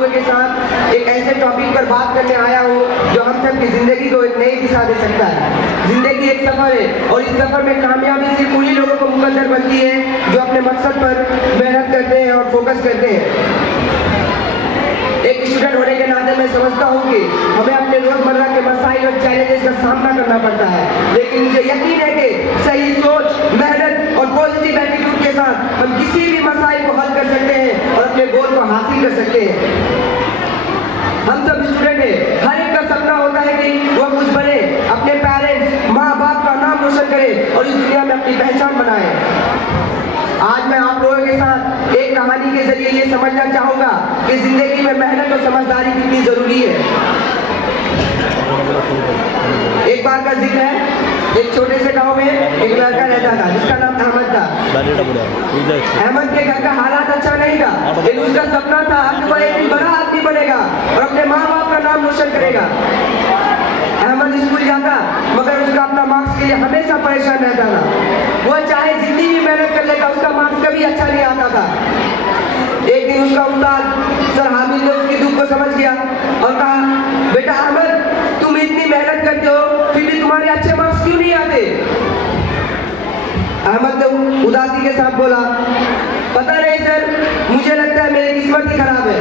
लोगों के साथ एक ऐसे टॉपिक पर बात करने आया हूँ जो हम सब की ज़िंदगी को एक नई दिशा दे सकता है। ज़िंदगी एक सफ़र है और इस सफ़र में कामयाबी सिर्फ उन्हीं लोगों को मुकद्दर बनती है जो अपने मकसद पर मेहनत करते हैं और फोकस करते हैं। एक स्टूडेंट होने के नाते मैं समझता हूँ कि हमें अपने रोजमर्रा के मसाइल और चैलेंजेस का सामना करना पड़ता है, लेकिन मुझे यकीन है कि सही सोच, मेहनत और पॉजिटिव एटीट्यूड के साथ हम किसी भी मसाइल को हल कर सकते हैं और अपने गोल को हासिल कर सकते हैं। हम सब स्टूडेंट हैं, हर एक का सपना होता है कि वह कुछ बने, अपने पेरेंट्स, माँ बाप का नाम रोशन करे और इस दुनिया में अपनी पहचान बनाए। आज मैं आप लोगों के साथ एक कहानी के जरिए ये समझना चाहूँगा कि जिंदगी में मेहनत और समझदारी कितनी जरूरी है। एक बार का जिक्र है, एक छोटे से गांव में एक लड़का रहता था जिसका नाम अहमद था। अहमद के घर का हालात अच्छा नहीं था, लेकिन उसका सपना था कि वह एक दिन बड़ा आदमी बनेगा और अपने माँ बाप का नाम रोशन करेगा। अहमद स्कूल जाता मगर उसका अपना मार्क्स के लिए हमेशा परेशान रहता था। वह चाहे जितनी भी मेहनत कर लेता उसका मार्क्स कभी अच्छा नहीं आता था। एक दिन उसका उस्ताद सर हामिद ने उसकी दुख को समझ गया और कहा, बेटा अहमद, तुम इतनी मेहनत करते हो फिर भी तुम्हारे अच्छे मार्क्स क्यों नहीं आते? अहमद ने उदासी के साथ बोला, पता नहीं सर, मुझे लगता है मेरी किस्मत ही खराब है।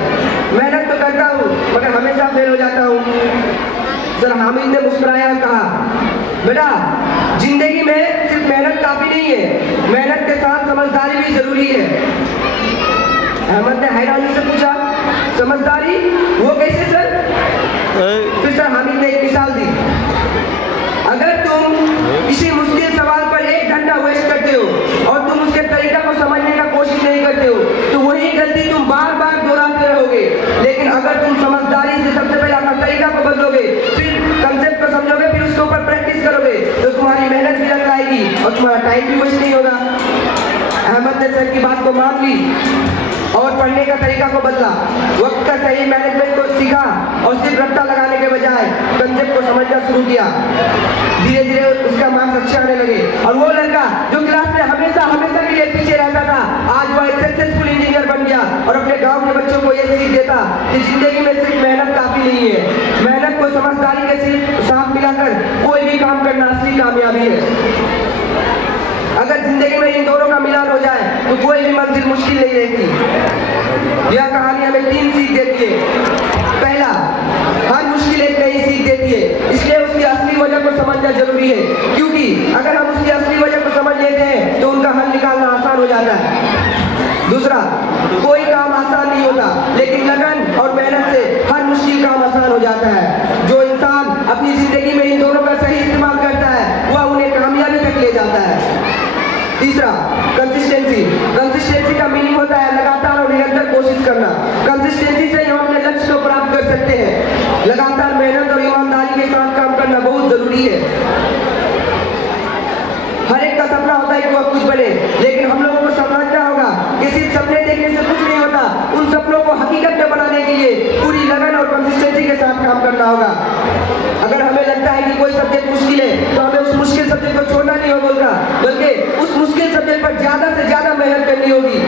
मेहनत तो करता हूँ मगर हमेशा फेल हो जाता हूँ। सर हामिद ने मुस्कुराया और कहा, बेटा जिंदगी में सिर्फ मेहनत काफी नहीं है, मेहनत के साथ समझदारी भी जरूरी है। अहमद ने हैरानी से पूछा, समझदारी वो कैसे सर? फिर सर हामिद ने एक मिसाल दी, अगर तुम किसी मुश्किल सवाल पर 1 घंटा वेस्ट करते हो और तुम उसके तरीका को समझने का कोशिश नहीं करते हो तो वही गलती तुम बार बार दोहराते रहोगे। लेकिन अगर तुम समझदारी से सबसे पहले अपना तरीका को बदलोगे, फिर कंसेप्ट को समझोगे, फिर उसके ऊपर प्रैक्टिस करोगे तो तुम्हारी मेहनत भी लग आएगी और तुम्हारा टाइम भी वेस्ट नहीं होगा। अहमद ने सर की बात को मान ली और पढ़ने का तरीका को बदला, वक्त का सही मैनेजमेंट को सीखा और सिर्फ रट्टा लगाने के बजाय कंसेप्ट को समझना शुरू किया। धीरे धीरे उसका मार्क्स अच्छे आने लगे और वो लड़का जो क्लास में हमेशा के लिए पीछे रहता था, आज वो एक सक्सेसफुल इंजीनियर बन गया और अपने गांव के बच्चों को ये सीख देता कि जिंदगी में सिर्फ मेहनत काफी नहीं है, मेहनत को समझदारी के साथ मिलाकर कोई भी काम करना असली कामयाबी है। अगर जिंदगी में इन दोनों का मिलान हो जाए तो कोई भी मंजिल मुश्किल नहीं रहती। यह कहानी हमें 3 सीख देती है। पहला, हर मुश्किल एक नई सीख देती है, इसलिए उसकी असली वजह को समझना जरूरी है, क्योंकि अगर हम उसकी असली वजह को समझ लेते हैं तो उनका हल निकालना आसान हो जाता है। दूसरा, कोई काम आसान नहीं होता, लेकिन लगन और मेहनत से हर मुश्किल काम आसान हो जाता है। जो इंसान अपनी जिंदगी में इन दोनों का सही इस्तेमाल करता है वह उन्हें कामयाबी तक ले जाता है। तीसरा, कंसिस्टेंसी का मीनिंग होता है लगातार और निरंतर कोशिश करना। कंसिस्टेंसी से हम अपने लक्ष्य को प्राप्त कर सकते हैं। लगातार मेहनत और ईमानदारी के साथ काम करना बहुत जरूरी है। हर एक का सपना होता है कि वह कुछ बने, लेकिन हम लोगों को समझना होगा कि सिर्फ सपने देखने से कुछ नहीं होता, उन सपनों को हकीकत में बनाने के लिए पूरी लगन और कंसिस्टेंसी के साथ काम करना होगा। अगर हमें लगता है कि कोई सब्जेक्ट मुश्किल है तो हमें उस मुश्किल सब्जेक्ट को छोड़ना नहीं होगा, बल्कि उस मुश्किल सब्जेक्ट पर ज्यादा से ज्यादा मेहनत करनी होगी।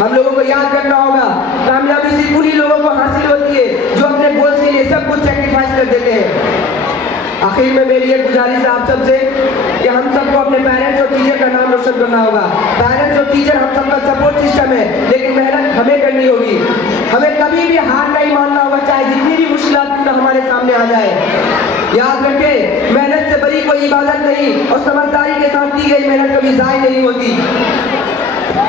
हम लोगों को याद रखना होगा, कामयाबी सिर्फ उन्हीं लोगों को हासिल होती है जो अपने गोल्स के लिए सब कुछ सैक्रिफाइस कर देते हैं। आखिर में मेरी एक गुजारिश है आप सबसे कि हम सबको अपने पेरेंट्स और टीचर का नाम रोशन करना होगा। पेरेंट्स और टीचर हम सबका सपोर्ट सिस्टम है, लेकिन मेहनत हमें करनी होगी। हमें कभी भी हार नहीं मानना होगा, चाहे जितनी भी मुश्किलात हमारे सामने आ जाए। याद रखें, मेहनत से बड़ी कोई इबादत नहीं और समझदारी के साथ की गई मेहनत कभी ज़ाया नहीं होती।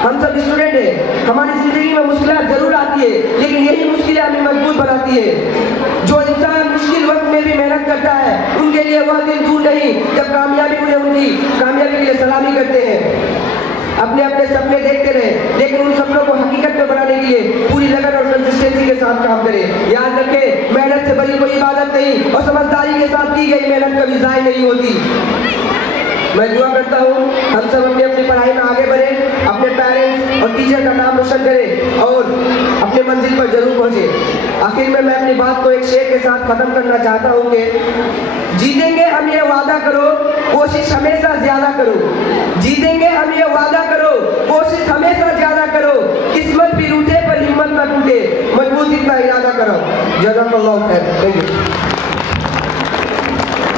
हम सब स्टूडेंट हैं, हमारी जिंदगी में मुश्किलात जरूर आती है, लेकिन यही मुश्किलें हमें मजबूत बनाती है। जो इंसान मुश्किल वक्त में भी मेहनत करता है उनके लिए वह दिन दूर नहीं जब कामयाबी उन्हें उनकी कामयाबी के लिए सलामी करते हैं। अपने अपने सपने देखते रहे, लेकिन उन सपनों को हकीकत में बनाने के लिए पूरी लगन और कंसिस्टेंसी के साथ काम करें। याद रखें, मेहनत से बड़ी कोई इबादत नहीं और समझदारी के साथ की गई मेहनत कभी ज़ाया नहीं होती। मैं दुआ करता हूँ हम सब अपनी अपनी पढ़ाई में आगे बढ़े, अपने पेरेंट्स और टीचर का नाम रोशन करें और अपने मंजिल पर जरूर पहुँचे। आखिर में मैं अपनी बात को एक शेर के साथ खत्म करना चाहता हूँ कि जीतेंगे हम ये वादा करो, कोशिश हमेशा ज्यादा करो। जीतेंगे हम ये वादा करो, कोशिश हमेशा ज्यादा करो। किस्मत भी रूठे पर हिम्मत न टूटे, मजबूत इतना इरादा करो। जज़ाकल्लाहु खैर। Thank you.